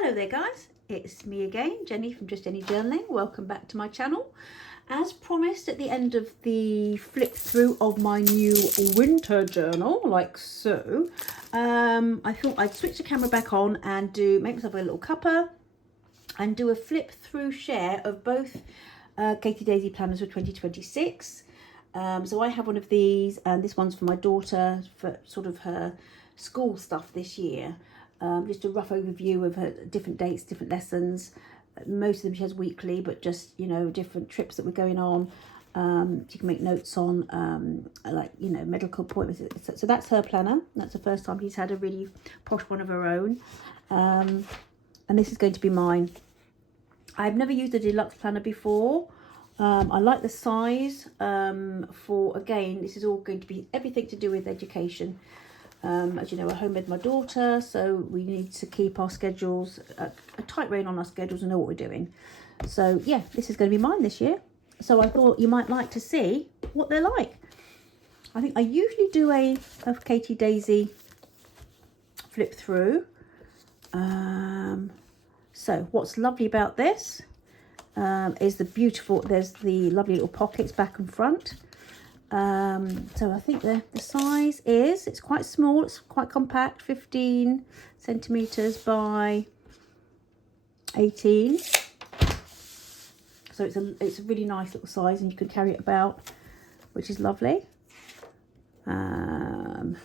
Hello there guys, it's me again, Jenny from Just Jenny Journaling. Welcome back to my channel. As promised, at the end of the flip through of my new winter journal, like so, I thought I'd switch the camera back on and make myself a little cuppa and do a flip through share of both Katie Daisy Planners for 2026. So I have one of these, and this one's for my daughter for sort of her school stuff this year. Just a rough overview of her different dates, different lessons. Most of them she has weekly, but just, you know, different trips that were going on. She can make notes on, like, you know, medical appointments. So that's her planner. That's the first time she's had a really posh one of her own. And this is going to be mine. I've never used a deluxe planner before. I like the size for, again, this is all going to be everything to do with education. As you know, I homemade my daughter, so we need to keep our schedules, a tight rein on our schedules and know what we're doing. So yeah, this is going to be mine this year. So I thought you might like to see what they're like. I think I usually do a Katie Daisy flip through. So what's lovely about this is there's the lovely little pockets back and front. So I think the size is, it's quite small, it's quite compact, 15 centimeters by 18. So it's a really nice little size, and you can carry it about, which is lovely. And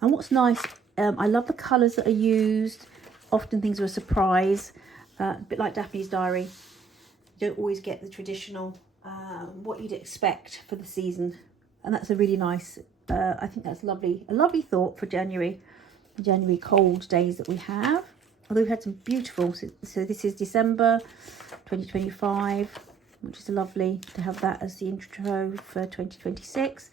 what's nice, I love the colours that are used. Often things are a surprise, a bit like Daphne's Diary. You don't always get the traditional what you'd expect for the season, and that's a really nice, I think that's lovely, a lovely thought for January cold days that we have. Although we've had some beautiful, so this is December 2025, which is lovely to have that as the intro for 2026.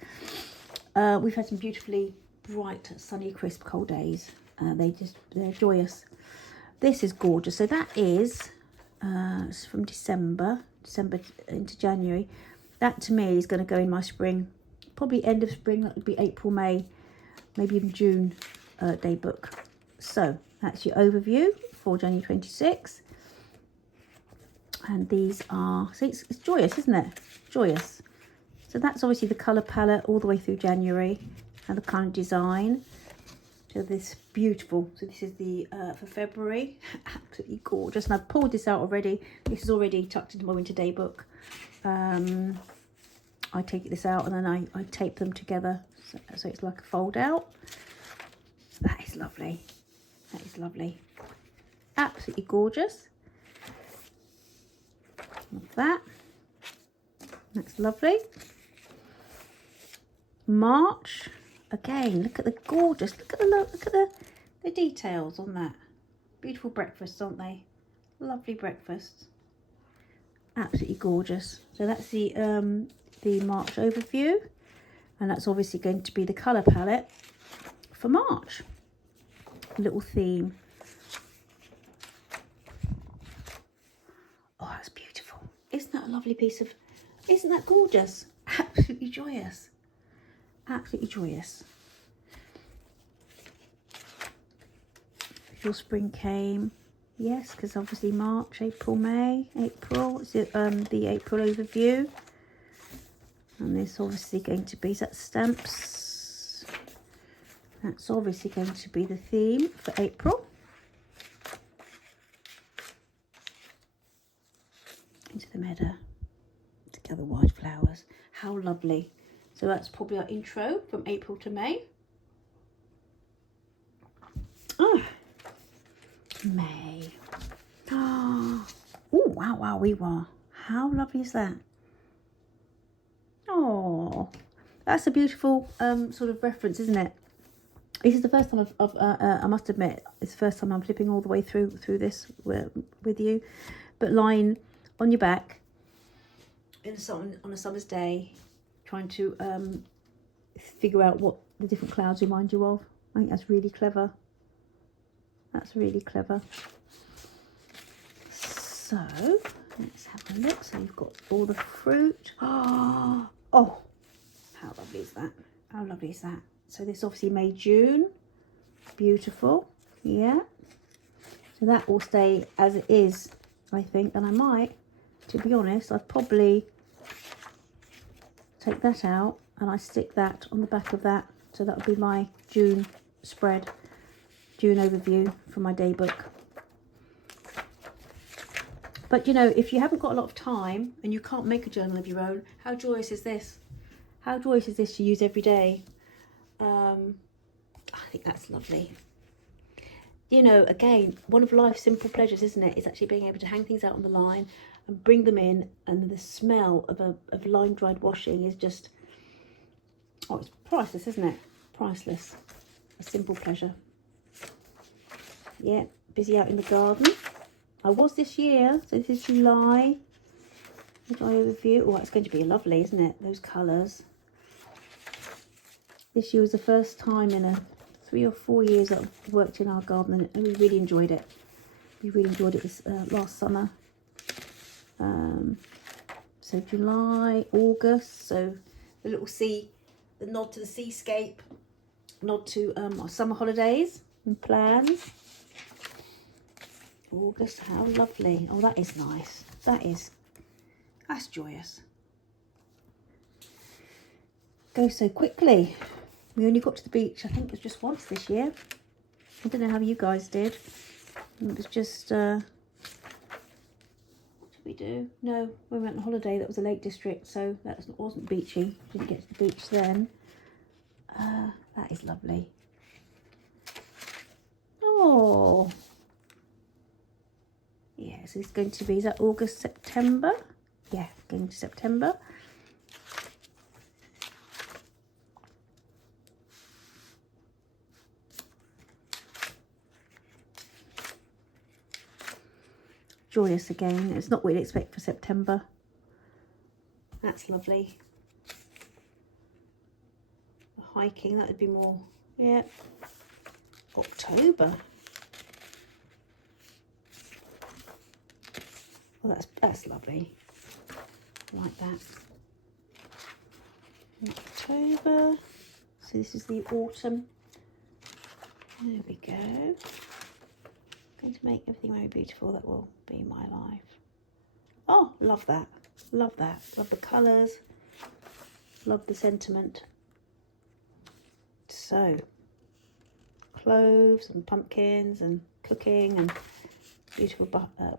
We've had some beautifully bright, sunny, crisp, cold days. They're joyous. This is gorgeous. So that is it's from December into January. That to me is going to go in my spring, probably end of spring. That would be April, May, maybe even June day book. So that's your overview for January 26. And these are, so it's joyous, isn't it? Joyous. So that's obviously the colour palette all the way through January, and the kind of design. So this beautiful, so this is the for February, absolutely gorgeous. And I've pulled this out already. This is already tucked into my winter day book. I take this out and then I tape them together, so it's like a fold out. So that is lovely. That is lovely. Absolutely gorgeous. Love that. That's lovely. March. Again, look at the gorgeous, look at the details on that. Beautiful breakfasts, aren't they? Lovely breakfasts. Absolutely gorgeous. So that's the March overview, and that's obviously going to be the colour palette for March. Little theme. Oh, that's beautiful. Isn't that a lovely piece of, isn't that gorgeous? Absolutely joyous. Absolutely joyous. Your spring came, yes, because obviously March, April, May, April. It's the April overview, and this obviously going to be that stamps. That's obviously going to be the theme for April. Into the meadow, together wildflowers. How lovely. So that's probably our intro from April to May. Oh, May. Oh, wow, we were. How lovely is that? Oh, that's a beautiful sort of reference, isn't it? This is the first time I must admit, it's the first time I'm flipping all the way through this with you. But lying on your back on a summer's day, trying to figure out what the different clouds remind you of. I think that's really clever. That's really clever. So let's have a look. So you've got all the fruit. Oh, how lovely is that? How lovely is that? So this obviously May, June. Beautiful. Yeah. So that will stay as it is, I think. And I might, to be honest, I'd probably take that out and I stick that on the back of that. So that would be my June spread, June overview for my day book. But you know, if you haven't got a lot of time and you can't make a journal of your own, how joyous is this? How joyous is this to use every day? I think that's lovely. You know, again, one of life's simple pleasures, isn't it? Is actually being able to hang things out on the line and bring them in, and the smell of line dried washing is just, oh, it's priceless, isn't it? Priceless. A simple pleasure. Yeah, busy out in the garden. I was this year, so this is July. July overview. Oh, it's going to be lovely, isn't it? Those colours. This year was the first time in 3 or 4 years that I've worked in our garden, and we really enjoyed it. We really enjoyed it this last summer. So July, August, so the little sea, the nod to the seascape, nod to our summer holidays and plans. August, how lovely. Oh, that is nice. That's joyous. Goes so quickly. We only got to the beach, I think it was just once this year. I don't know how you guys did. It was just, what did we do? No, we went on holiday. That was a Lake District, so that wasn't beachy. Didn't get to the beach then. That is lovely. Oh. Yeah, so it's going to be, is that August, September? Yeah, going to September. Joyous again. It's not what you'd expect for September. That's lovely. Hiking, that would be more, yeah, October. Well, that's lovely. I like that. October. So this is the autumn. There we go. I'm going to make everything very beautiful. That will be my life. Oh, love that. Love that. Love the colours. Love the sentiment. So, cloves and pumpkins and cooking and beautiful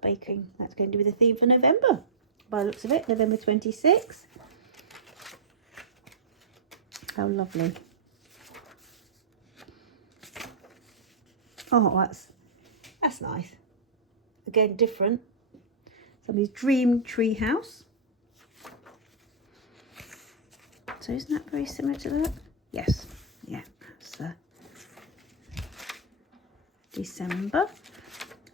baking. That's going to be the theme for November. By the looks of it, November 26th. How lovely. Oh, that's nice. Again, different. Somebody's dream tree house. So isn't that very similar to that? Yes. Yeah, that's December.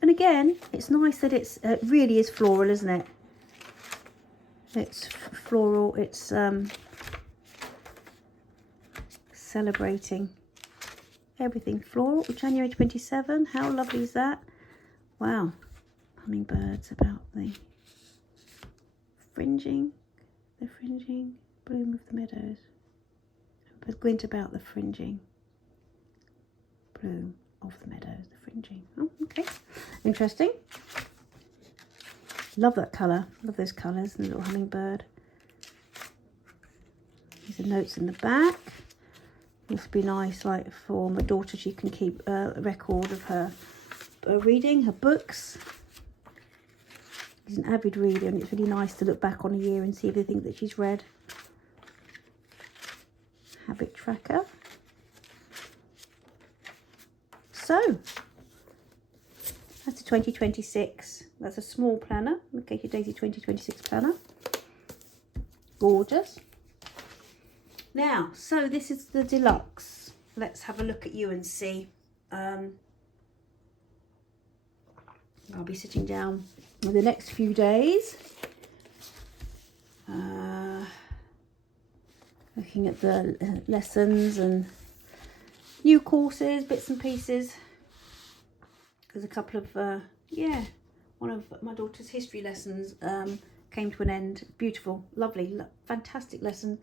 And again, it's nice that it really is floral, isn't it? It's floral. It's celebrating everything floral. January 27. How lovely is that? Wow. Hummingbirds about the fringing bloom of the meadows. But glint about the fringing bloom of the meadows. The fringing. Oh, okay. Interesting. Love that colour. Love those colours and the little hummingbird. These are notes in the back. This would be nice, like for my daughter, she can keep a record of her reading, her books. She's an avid reader, and it's really nice to look back on a year and see everything that she's read. Habit tracker. So, that's a 2026. That's a small planner, the Katie Daisy 2026 planner. Gorgeous. Now, so this is the deluxe. Let's have a look at you and see. I'll be sitting down for the next few days, looking at the lessons and new courses, bits and pieces. There's a couple of, one of my daughter's history lessons came to an end. Beautiful, lovely, fantastic lesson.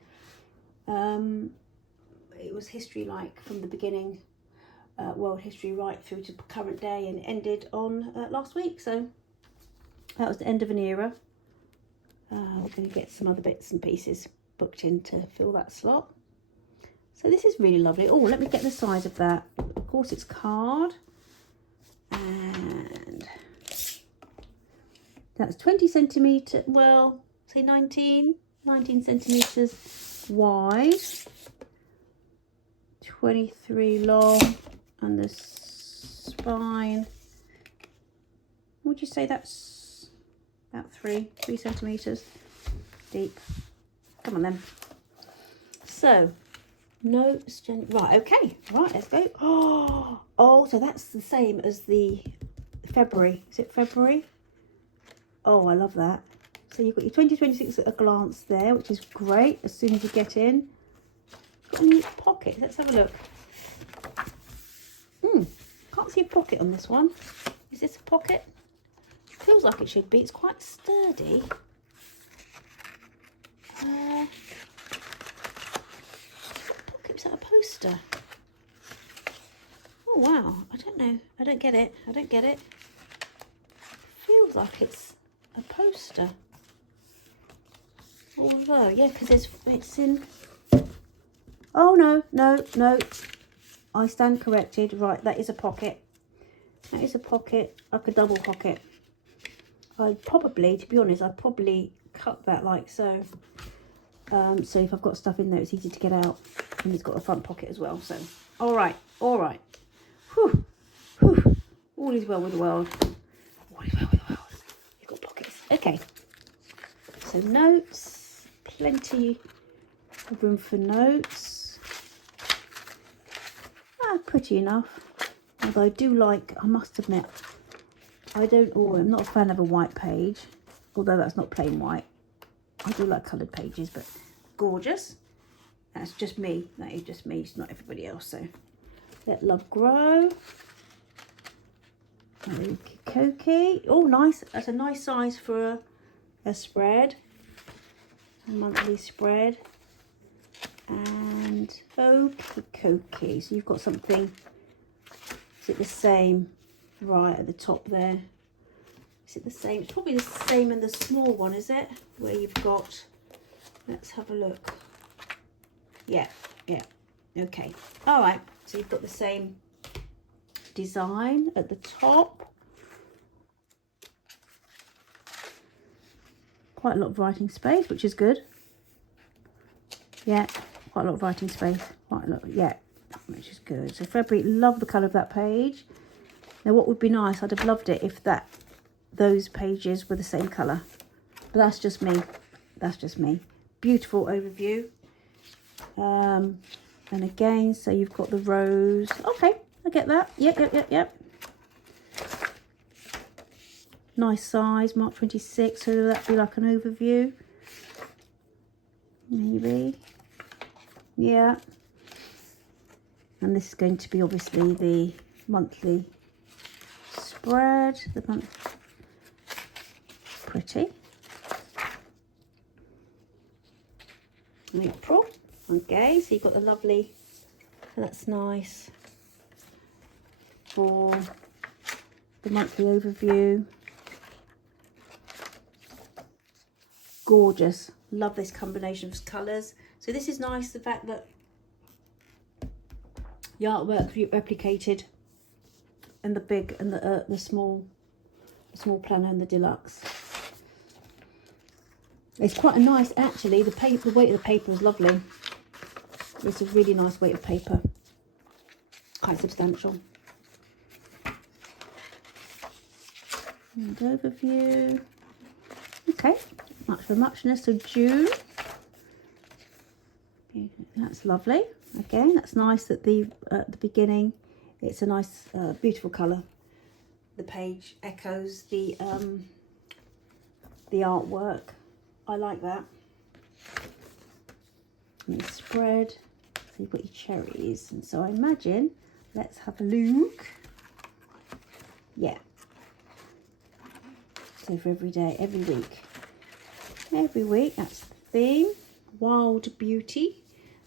It was history like from the beginning, world history right through to current day, and ended on last week. So that was the end of an era. We're going to get some other bits and pieces booked in to fill that slot. So this is really lovely. Oh, let me get the size of that. Of course, it's card. And that's 20 centimetre, well, say 19 centimetres wide, 23 long, and the spine, would you say that's about 3 centimetres deep? Come on then. So notes, right, okay, right, let's go. Oh, so that's the same as the February. Is it February? Oh, I love that. So you've got your 2026 at a glance there, which is great as soon as you get in. Got any pocket? Let's have a look. Can't see a pocket on this one. Is this a pocket? Feels like it should be. It's quite sturdy. Pocket's at a poster. Oh wow, I don't know. I don't get it. Feels like it's a poster. Although, yeah, because it's in... Oh, no. I stand corrected. Right, that is a pocket. That is a pocket, like a double pocket. I'd probably, to be honest, I'd probably cut that like so. So if I've got stuff in there, it's easy to get out. And it's got a front pocket as well. So, all right. Whew. All is well with the world. You've got pockets. Okay. So notes, plenty of room for notes. Pretty enough. Although I do like, I must admit, I'm not a fan of a white page, although that's not plain white. I do like coloured pages, but gorgeous. That's just me. That is just me. It's not everybody else. So let love grow. Okie. Oh, nice. That's a nice size for a spread. A monthly spread. And okie. So you've got something. Is it the same? Right at the top there. Is it the same? It's probably the same in the small one, is it? Where you've got, let's have a look. Yeah. Okay. All right. So you've got the same design at the top. Quite a lot of writing space, which is good. Yeah, quite a lot of writing space. Quite a lot. Yeah, which is good. So February, love the colour of that page. Now, what would be nice? I'd have loved it if those pages were the same colour. But that's just me. Beautiful overview. And again, so you've got the rows. Okay, I get that. Yep. Nice size, March 26. So that'd be like an overview. Maybe. Yeah. And this is going to be obviously the monthly spread. Pretty. April. Okay, so you've got the lovely, that's nice for the monthly overview. Gorgeous. Love this combination of colours. So this is nice, the fact that the artwork replicated and the big and the small planner and the deluxe. It's quite a nice, actually, the weight of the paper is lovely. It's a really nice weight of paper. Quite substantial. And overview. Okay, much for muchness. So June. That's lovely. Again, that's nice that at the beginning, it's a nice, beautiful colour. The page echoes the artwork. I like that. And the spread. So you've got your cherries. And so I imagine, let's have a look. Yeah. So for every day, every week, that's the theme. Wild Beauty.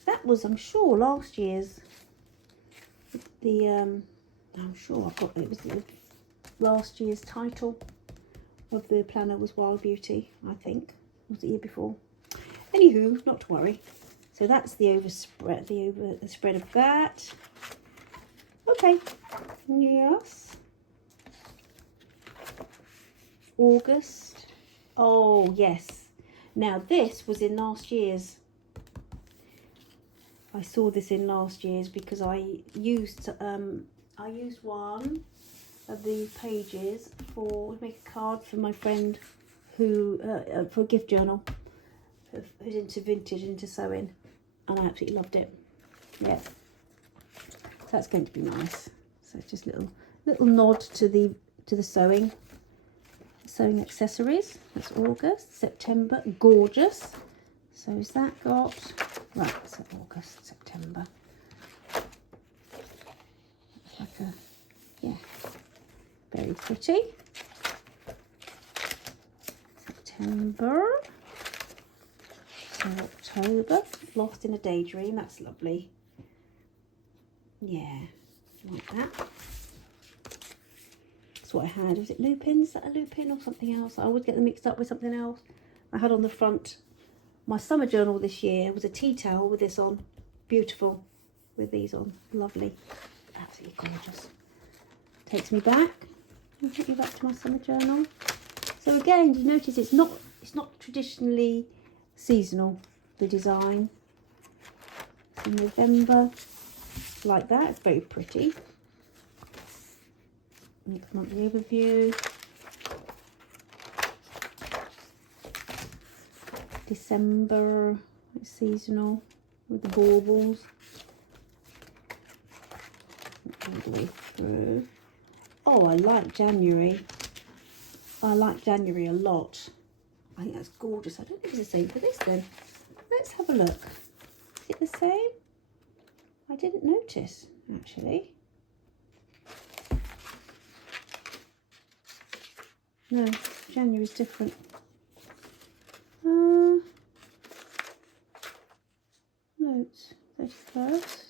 That was, I'm sure, last year's. the, I'm sure I've got, it was the last year's title of the planner was Wild Beauty, I think. It was the year before. Anywho, not to worry. So that's the overspread, the spread of that. Okay, yes. August. Oh, yes. Now this was in last year's. I saw this in last year's because I used one of the pages to make a card for my friend who for a gift journal who's into vintage, into sewing, and I absolutely loved it. Yeah, so that's going to be nice. So it's just little nod to the sewing accessories. That's August. September, gorgeous. So is that got right? So August, September. Looks like a, yeah, very pretty. September. So October, Lost in a Daydream. That's lovely. Yeah, like that. That's what I had. Was it lupins? Is that a lupin or something else? I always get them mixed up with something else. I had on the front. My summer journal this year was a tea towel with this on. Beautiful. With these on. Lovely. Absolutely gorgeous. Takes me back. I'll take you back to my summer journal. So again, you notice it's not traditionally seasonal, the design. In November, like that. It's very pretty. Next monthly overview. December, it's seasonal with the baubles all the way through. Oh, I like January. I like January a lot. I think that's gorgeous. I don't think it's the same for this then. Let's have a look. Is it the same? I didn't notice actually. No, January's different. Notes, 31st.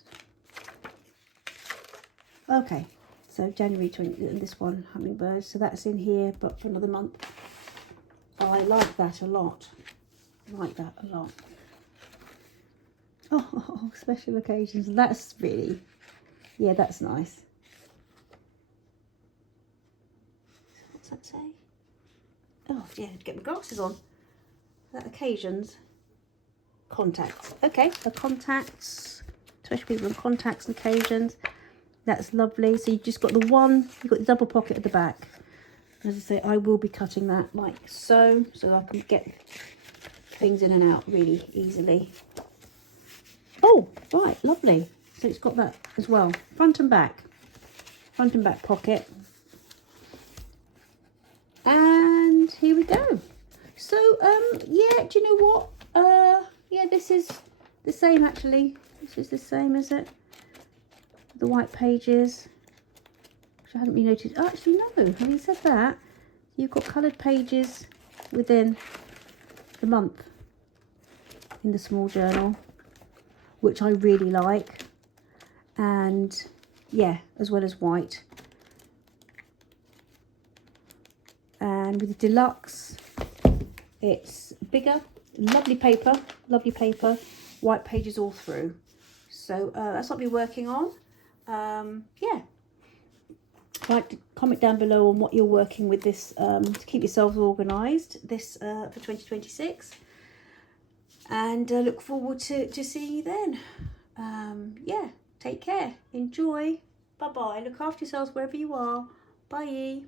Okay, so January 20, and this one, hummingbirds. So that's in here, but for another month. Oh, I like that a lot. I like that a lot. Oh, special occasions. That's really, yeah, that's nice. What's that say? Oh, yeah, get my glasses on. Occasions. Contacts. Okay, for contacts, especially people on contacts and occasions. That's lovely. So you've just got the one, you've got the double pocket at the back. As I say, I will be cutting that like so I can get things in and out really easily. Oh, right, lovely. So it's got that as well. Front and back pocket. And here we go. So, yeah, do you know what? Yeah, this is the same actually. This is the same, is it? The white pages, which I hadn't really noticed. Oh, actually, no, having said that, you've got coloured pages within the month in the small journal, which I really like. And yeah, as well as white. And with the deluxe, it's bigger, lovely paper, white pages all through. So that's what we're working on. Yeah, like to comment down below on what you're working with this to keep yourselves organised this for 2026, and look forward to seeing you then. Yeah, take care, enjoy, bye bye, look after yourselves wherever you are, bye.